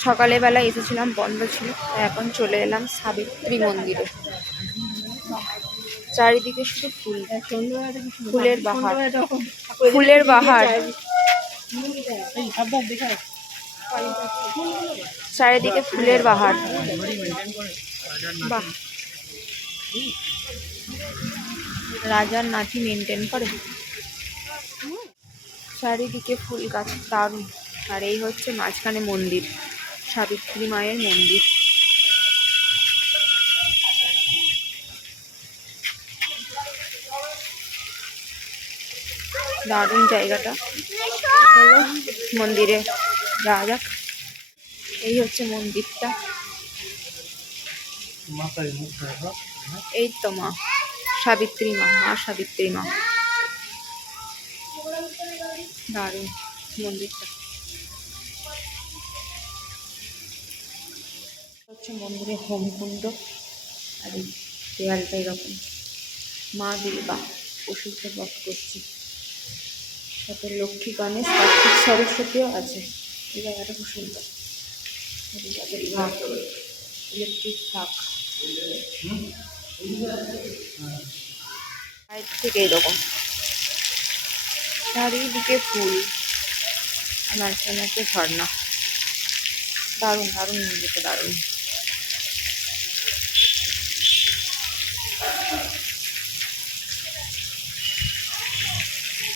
সকালবেলা এসেছিলাম, বন্ধ ছিল, এখন চলে এলাম সাবিত্রী মন্দিরে। চারিদিকে শুধু ফুল, ফুলের বাহার, ফুলের বাহার। চারিদিকে ফুলের বাহার। বাহ, রাজার নাতি মেনটেন করে। চারিদিকে ফুল গাছ, দারুণ। আর এই হচ্ছে মাঝখানে মন্দির, সাবিত্রী মায়ের মন্দির। দারুণ জায়গাটা। চলো মন্দিরে যাওয়া যাক। এই হচ্ছে মন্দিরটা। এই তো মা সাবিত্রী মা, মা সাবিত্রী মা। দারুণ মন্দিরটা। হচ্ছে মন্দিরে হোমকুণ্ড। আর এই দেয়ালটা এরকম। মা দুর্গা পশুকে বধ করছে। সাথে লক্ষ্মী, গণেশ, কার্তিক, সরস্বতীও আছে। এই জায়গাটা খুব সুন্দর। ইলেকট্রিক থাক সাইড থেকে এরকম চারিদিকে ফুল, আর মাঝখানে একটা ঝর্ণা। দারুণ দারুণ মন্দিরটা, দারুণ।